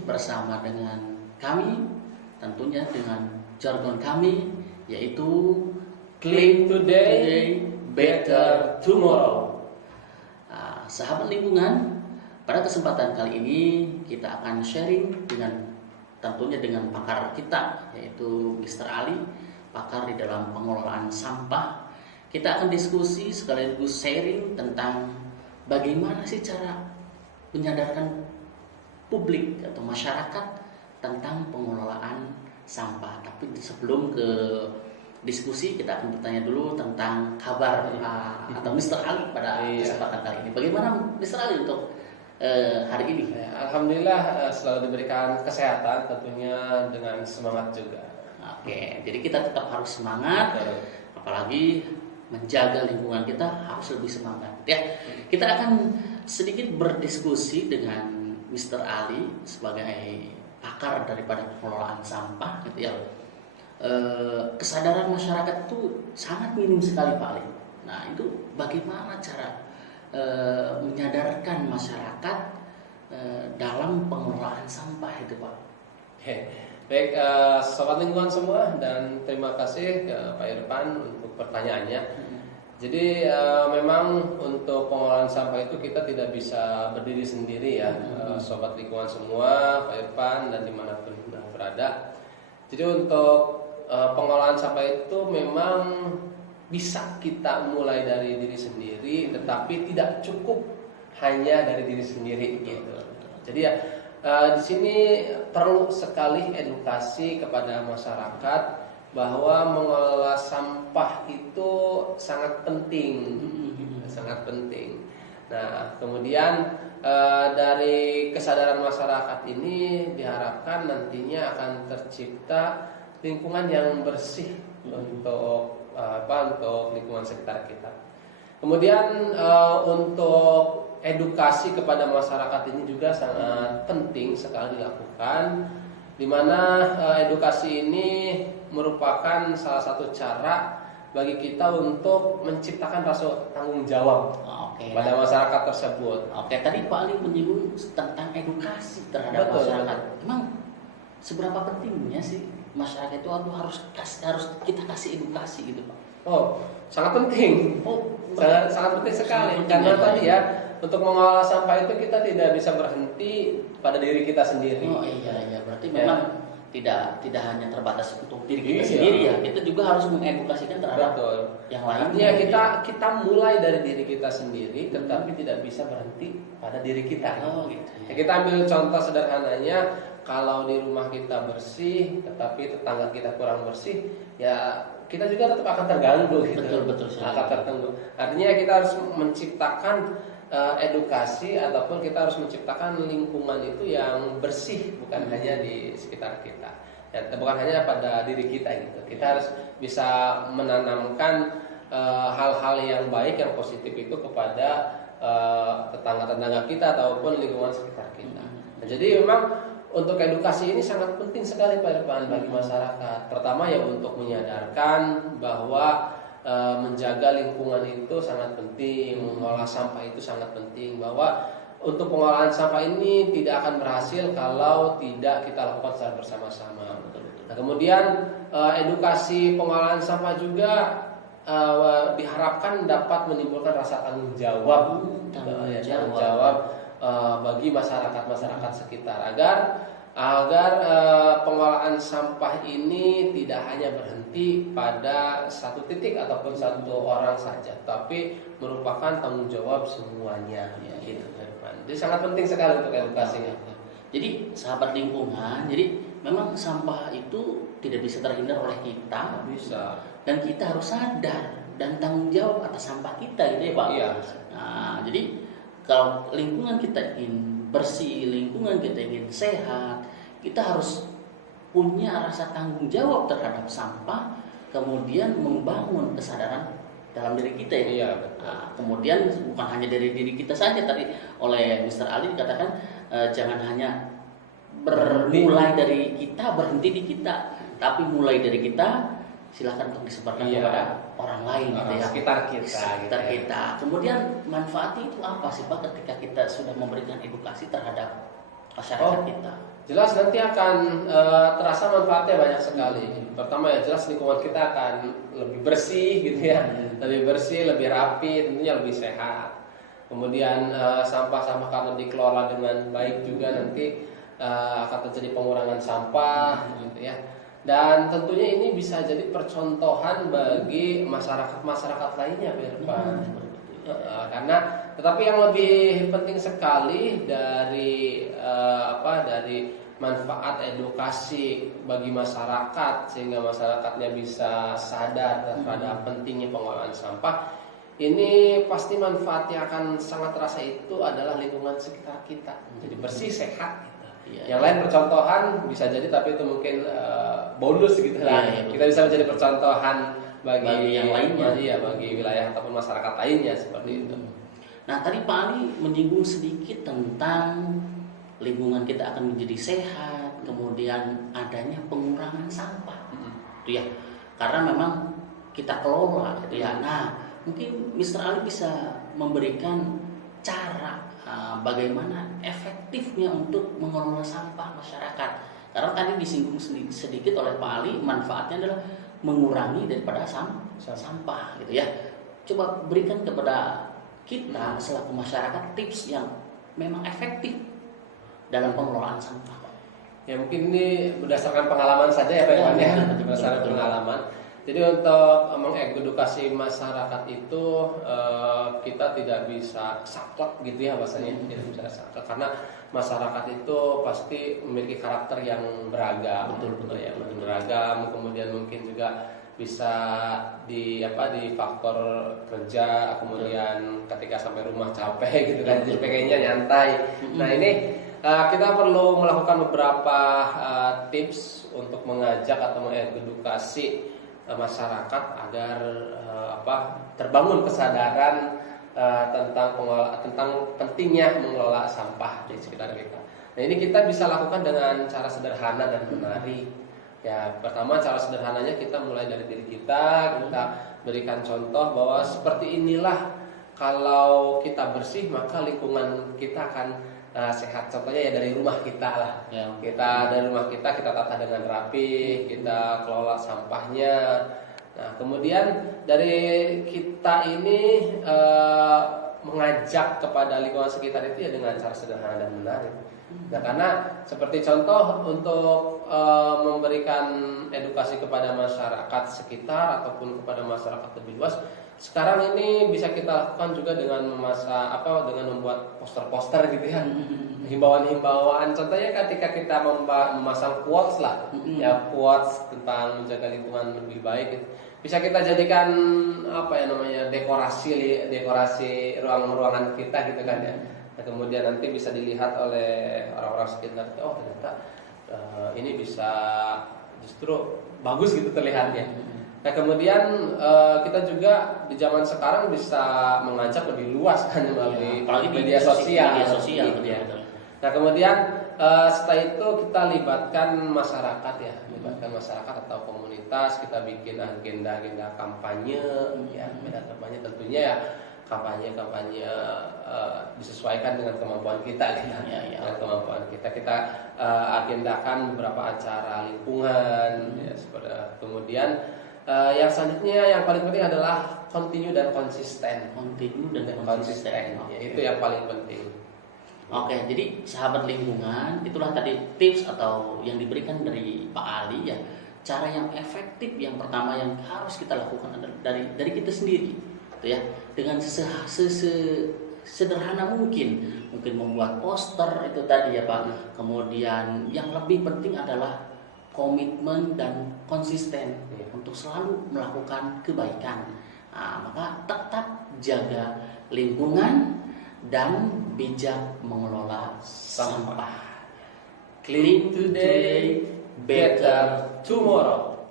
masih bersama dengan kami, tentunya dengan jargon kami, yaitu Clean today, better tomorrow. Sahabat lingkungan, pada kesempatan kali ini kita akan sharing tentunya dengan pakar kita, yaitu Mr. Ali, pakar di dalam pengelolaan sampah. Kita akan diskusi sekaligus sharing tentang bagaimana sih cara menyadarkan publik atau masyarakat tentang pengelolaan sampah. Tapi sebelum ke diskusi, kita akan bertanya dulu tentang kabar atau Mr. Ali pada kesempatan kali ini. Bagaimana Mr. Ali untuk hari ini? Alhamdulillah selalu diberikan kesehatan, tentunya dengan semangat juga. Oke, jadi kita tetap harus semangat, apalagi menjaga lingkungan kita harus lebih semangat. Ya, kita akan sedikit berdiskusi dengan Mr. Ali sebagai pakar daripada pengelolaan sampah, gitu ya. Kesadaran masyarakat itu sangat minim sekali, Pak Ali. Nah, itu bagaimana cara menyadarkan masyarakat dalam pengelolaan sampah itu, Pak? Baik, sobat lingkungan semua, dan terima kasih ke Pak Irfan untuk pertanyaannya. Jadi memang untuk pengelolaan sampah itu kita tidak bisa berdiri sendiri ya, sobat lingkungan semua, Pak Irfan dan dimanapun berada. Jadi untuk pengelolaan sampah itu memang bisa kita mulai dari diri sendiri, tetapi tidak cukup hanya dari diri sendiri gitu. Jadi ya di sini perlu sekali edukasi kepada masyarakat bahwa mengelola sampah itu sangat penting, sangat penting. Nah, kemudian dari kesadaran masyarakat ini diharapkan nantinya akan tercipta lingkungan yang bersih untuk lingkungan sekitar kita. Kemudian untuk edukasi kepada masyarakat ini juga sangat penting sekali dilakukan, di mana edukasi ini merupakan salah satu cara bagi kita untuk menciptakan rasa tanggung jawab pada masyarakat tersebut. Tadi Pak Ali menyinggung tentang edukasi terhadap masyarakat. Emang seberapa pentingnya sih masyarakat itu harus kita kasih edukasi gitu, Pak? Oh, sangat penting. Sangat penting sekali. Karena tadi ya, untuk mengolah sampah itu kita tidak bisa berhenti pada diri kita sendiri. Oh iya, berarti memang tidak hanya terbatas untuk diri kita sendiri ya. Kita juga harus mengedukasikan terhadap yang lain. Artinya kita mulai dari diri kita sendiri, tetapi tidak bisa berhenti pada diri kita. Oh gitu. Ya, kita ambil contoh sederhananya, kalau di rumah kita bersih, tetapi tetangga kita kurang bersih, ya kita juga tetap akan terganggu gitu. Betul. Akan terganggu. Artinya kita harus menciptakan edukasi, ataupun kita harus menciptakan lingkungan itu yang bersih, bukan hanya di sekitar kita, ya, bukan hanya pada diri kita gitu. Kita harus bisa menanamkan hal-hal yang baik, yang positif itu kepada tetangga-tetangga kita ataupun lingkungan sekitar kita. Nah, jadi memang untuk edukasi ini sangat penting sekali Pak Irfan bagi masyarakat. Pertama ya untuk menyadarkan bahwa menjaga lingkungan itu sangat penting, mengolah sampah itu sangat penting, bahwa untuk pengolahan sampah ini tidak akan berhasil kalau tidak kita lakukan secara bersama-sama. Nah, kemudian edukasi pengolahan sampah juga diharapkan dapat menimbulkan rasa tanggung jawab, bagi masyarakat sekitar agar pengolahan sampah ini tidak hanya berhenti pada satu titik ataupun satu orang saja, tapi merupakan tanggung jawab semuanya. Gitu, jadi sangat penting sekali untuk edukasinya. Jadi sahabat lingkungan, jadi memang sampah itu tidak bisa terhindar oleh kita, bisa. Dan kita harus sadar dan tanggung jawab atas sampah kita, gitu ya Pak. Iya. Nah, jadi kalau lingkungan kita ingin bersih, lingkungan kita ingin sehat, kita harus punya rasa tanggung jawab terhadap sampah, kemudian membangun kesadaran dalam diri kita ya. Iya, Nah, kemudian bukan hanya dari diri kita saja, tadi oleh Mr. Ali dikatakan jangan hanya bermulai dari kita, berhenti di kita, tapi mulai dari kita, silakan untuk disebarkan kepada orang lain, gitu ya. Sekitar kita. Kemudian manfaatnya itu apa sih Pak ketika kita sudah memberikan edukasi terhadap masyarakat kita? Jelas nanti akan terasa manfaatnya banyak sekali. Pertama ya jelas lingkungan kita akan lebih bersih gitu ya, lebih bersih, lebih rapi, tentunya lebih sehat. Kemudian sampah-sampah karena dikelola dengan baik juga nanti akan terjadi pengurangan sampah gitu ya. Dan tentunya ini bisa jadi percontohan bagi masyarakat lainnya, Pak. Karena tetapi yang lebih penting sekali dari dari manfaat edukasi bagi masyarakat sehingga masyarakatnya bisa sadar terhadap pentingnya pengelolaan sampah, ini pasti manfaatnya akan sangat terasa itu adalah lingkungan sekitar kita jadi bersih, sehat gitu. Yang lain percontohan bisa jadi, tapi itu mungkin bonus gitu lah. Kita bisa menjadi percontohan bagi yang lainnya, bagi wilayah ataupun masyarakat lainnya seperti itu. Nah, tadi Pak Ali menyinggung sedikit tentang lingkungan kita akan menjadi sehat, kemudian adanya pengurangan sampah, itu ya. Karena memang kita kelola, gitu ya. Nah, mungkin Mr. Ali bisa memberikan cara bagaimana efektifnya untuk mengelola sampah masyarakat. Karena tadi disinggung sedikit oleh Pak Ali, manfaatnya adalah mengurangi daripada sampah, gitu ya. Coba berikan kepada kita selaku masyarakat tips yang memang efektif dalam pengelolaan sampah. Ya mungkin ini berdasarkan pengalaman saja ya Pak Irfan ya, berdasarkan pengalaman. Jadi untuk mengedukasi masyarakat itu kita tidak bisa saklek gitu ya bahasanya, tidak bisa saklek karena masyarakat itu pasti memiliki karakter yang beragam, betul ya, beragam. Kemudian mungkin juga bisa di faktor kerja, kemudian ketika sampai rumah capek gitu kan, jadi pengennya nyantai. Nah ini kita perlu melakukan beberapa tips untuk mengajak atau mengedukasi masyarakat agar terbangun kesadaran tentang pentingnya mengelola sampah di sekitar kita. Nah ini kita bisa lakukan dengan cara sederhana dan menarik. Ya pertama cara sederhananya kita mulai dari diri kita berikan contoh bahwa seperti inilah kalau kita bersih maka lingkungan kita akan sehat. Contohnya ya dari rumah kita lah. Kita dari rumah kita tata dengan rapi, kita kelola sampahnya. Nah kemudian dari kita ini mengajak kepada lingkungan sekitar itu ya dengan cara sederhana dan menarik. Nah karena seperti contoh untuk memberikan edukasi kepada masyarakat sekitar ataupun kepada masyarakat lebih luas, sekarang ini bisa kita lakukan juga dengan dengan membuat poster-poster gitu ya, himbauan-himbauan. Contohnya ketika kita memasang quotes lah, ya quotes tentang menjaga lingkungan lebih baik, gitu. Bisa kita jadikan dekorasi ruangan kita gitu kan ya. Nah, kemudian nanti bisa dilihat oleh orang-orang sekitar, oh ternyata ini bisa justru bagus gitu terlihatnya. Nah kemudian kita juga di zaman sekarang bisa mengajak lebih luas kan melalui media sosial. Nah kemudian setelah itu kita libatkan masyarakat ya, atau komunitas, kita bikin agenda kampanye ya, tentunya ya kampanye disesuaikan dengan kemampuan kita gitu. Dengan kemampuan kita agendakan beberapa acara lingkungan ya, kemudian yang selanjutnya yang paling penting adalah continue dan konsisten. Ya, itu yang paling penting. Oke, jadi sahabat lingkungan, itulah tadi tips atau yang diberikan dari Pak Ali ya. Cara yang efektif yang pertama yang harus kita lakukan adalah dari kita sendiri, gitu ya. Dengan sederhana mungkin membuat poster itu tadi ya Pak. Kemudian yang lebih penting adalah komitmen dan konsisten untuk selalu melakukan kebaikan. Nah, maka tetap jaga lingkungan dan bijak mengelola sampah. Clean today, better tomorrow.